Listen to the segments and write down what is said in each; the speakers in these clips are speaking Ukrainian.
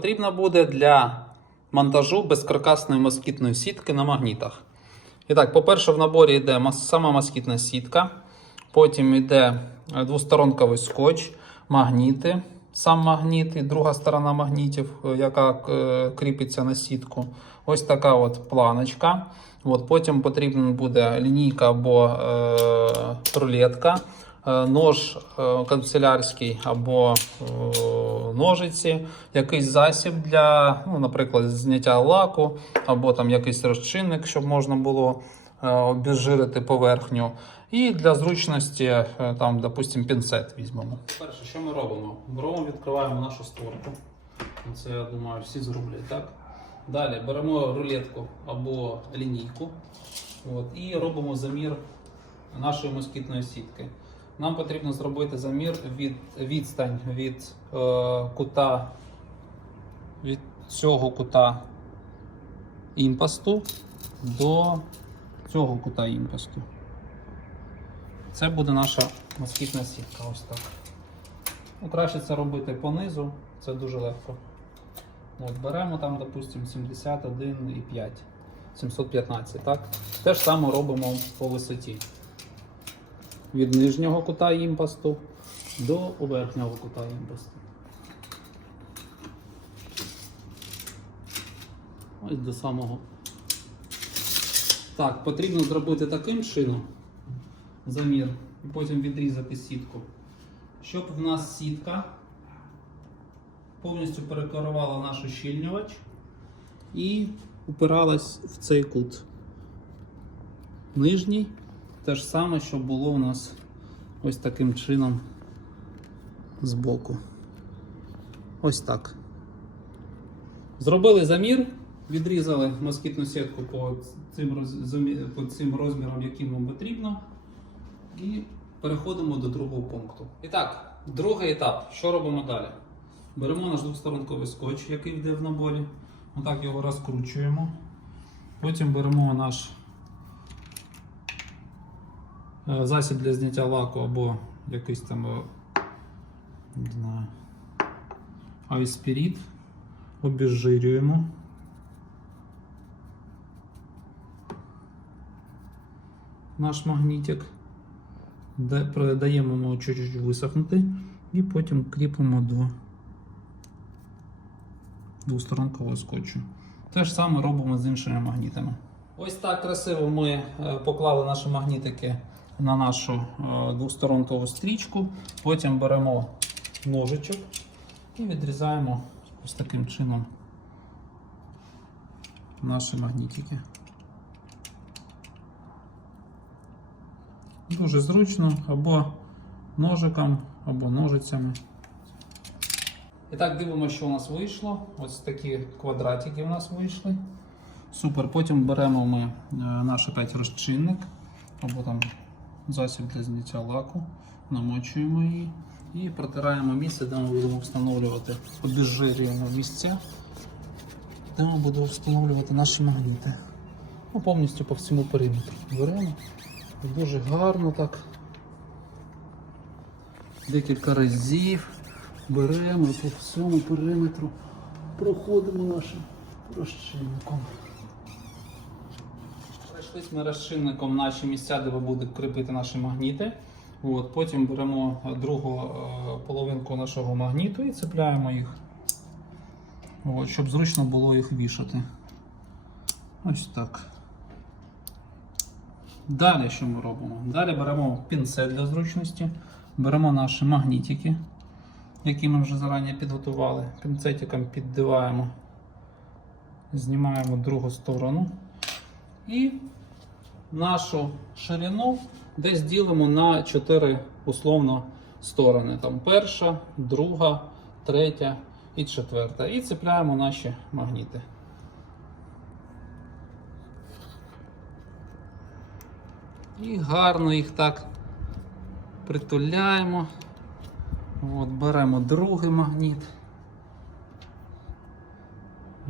потрібна буде для монтажу безкаркасної москітної сітки на магнітах. І так, по-перше, в наборі йде сама москітна сітка, потім йде е, двосторонковий скотч, магніти, сам магніт і друга сторона магнітів, е, яка е, кріпиться на сітку. Ось така от планочка. От, потім потрібна буде лінійка або е, рулетка, нож е, канцелярський або е, ножиці, якийсь засіб для, ну, наприклад, зняття лаку, або там якийсь розчинник, щоб можна було е, обезжирити поверхню. І для зручності, е, там, допустим, пінцет візьмемо. Перше, що ми робимо? Беремо, відкриваємо нашу створку. Це, я думаю, всі зроблять, так? Далі беремо рулетку або лінійку от, і робимо замір нашої москітної сітки. Нам потрібно зробити замір від відстань від е, кута від цього кута імпосту до цього кута імпосту. Це буде наша москітна сітка. Ось так. Ну, краще це робити понизу, це дуже легко. От, беремо там, допустимо, 71,5, 715, так? Те ж саме робимо по висоті. Від нижнього кута імпосту до верхнього кута імпосту. Ось до самого. Так, потрібно зробити таким чином замір і потім відрізати сітку, щоб в нас сітка повністю перекерувала наш ущільнювач і упиралась в цей кут. Нижній те ж саме, що було у нас ось таким чином збоку. Ось так. Зробили замір, відрізали москітну сітку по цим, по цим розмірам, яким нам потрібно. І переходимо до другого пункту. І так, другий етап. Що робимо далі? Беремо наш двосторонковий скотч, який йде в наборі. Отак його розкручуємо. Потім беремо наш засіб для зняття лаку або якийсь там е, не знаю, айспіріт. Обезжирюємо. Наш магнітик. Даємо йому чуть-чуть висохнути і потім кріпимо до двосторонкового скотчу. Те ж саме робимо з іншими магнітами. Ось так красиво ми е, поклали наші магнітики на нашу е, двосторонкову стрічку. Потім беремо ножичок і відрізаємо ось таким чином наші магнітики. Дуже зручно або ножиком, або ножицями. І так дивимося, що у нас вийшло. Ось такі квадратики у нас вийшли. Супер. Потім беремо ми е, наш опять розчинник, або там засіб для зняття лаку, намочуємо її і протираємо місце, де ми будемо встановлювати, обезжирюємо місця, де ми будемо встановлювати наші магніти. Ну, повністю по всьому периметру. Беремо дуже гарно так. Декілька разів беремо по всьому периметру проходимо нашим розчинником. Пройшлись ми розчинником наші місця, де ви будете кріпити наші магніти. От, потім беремо е, другу е, половинку нашого магніту і цепляємо їх, От, щоб зручно було їх вішати. Ось так. Далі що ми робимо? Далі беремо пінцет для зручності, беремо наші магнітики, які ми вже зарані підготували. Пінцетиком піддиваємо, знімаємо другу сторону і нашу ширину десь ділимо на 4 условно сторони. Там перша, друга, третя і четверта. І цепляємо наші магніти. І гарно їх так притуляємо. От, беремо другий магніт.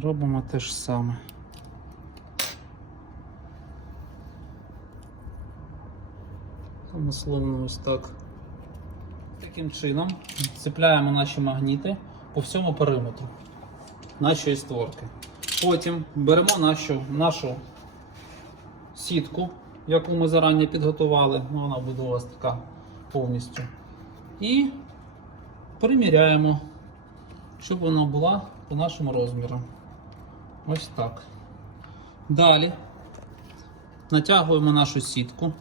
Робимо те ж саме. Замисловно ось так. Таким чином цепляємо наші магніти по всьому периметру. нашої створки. Потім беремо нашу, нашу сітку, яку ми зарані підготували. Ну, вона буде у вас така повністю. І приміряємо, щоб вона була по нашим розмірам. Ось так. Далі натягуємо нашу сітку.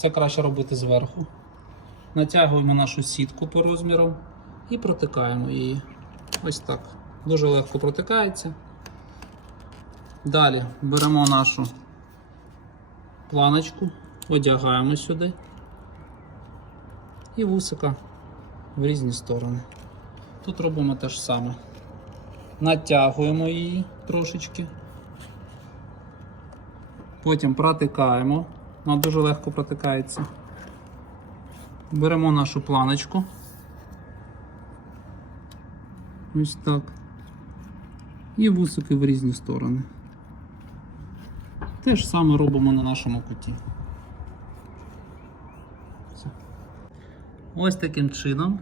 Це краще робити зверху. Натягуємо нашу сітку по розмірам і протикаємо її. Ось так. Дуже легко протикається. Далі беремо нашу планочку, одягаємо сюди і вусика в різні сторони. Тут робимо те ж саме. Натягуємо її трошечки. Потім протикаємо. Вона дуже легко протикається. Беремо нашу планочку. Ось так. І вусики в різні сторони. Те ж саме робимо на нашому куті. Все. Ось таким чином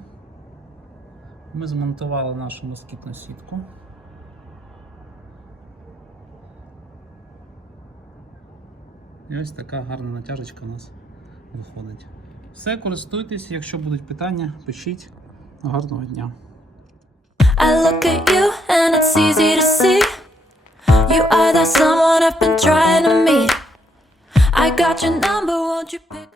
ми змонтували нашу москітну сітку. І ось така гарна натяжечка у нас виходить. Все, користуйтесь, якщо будуть питання, пишіть. Гарного дня! I look at you and it's easy to see. You are that someone I've been trying to meet. I got your number, won't you pick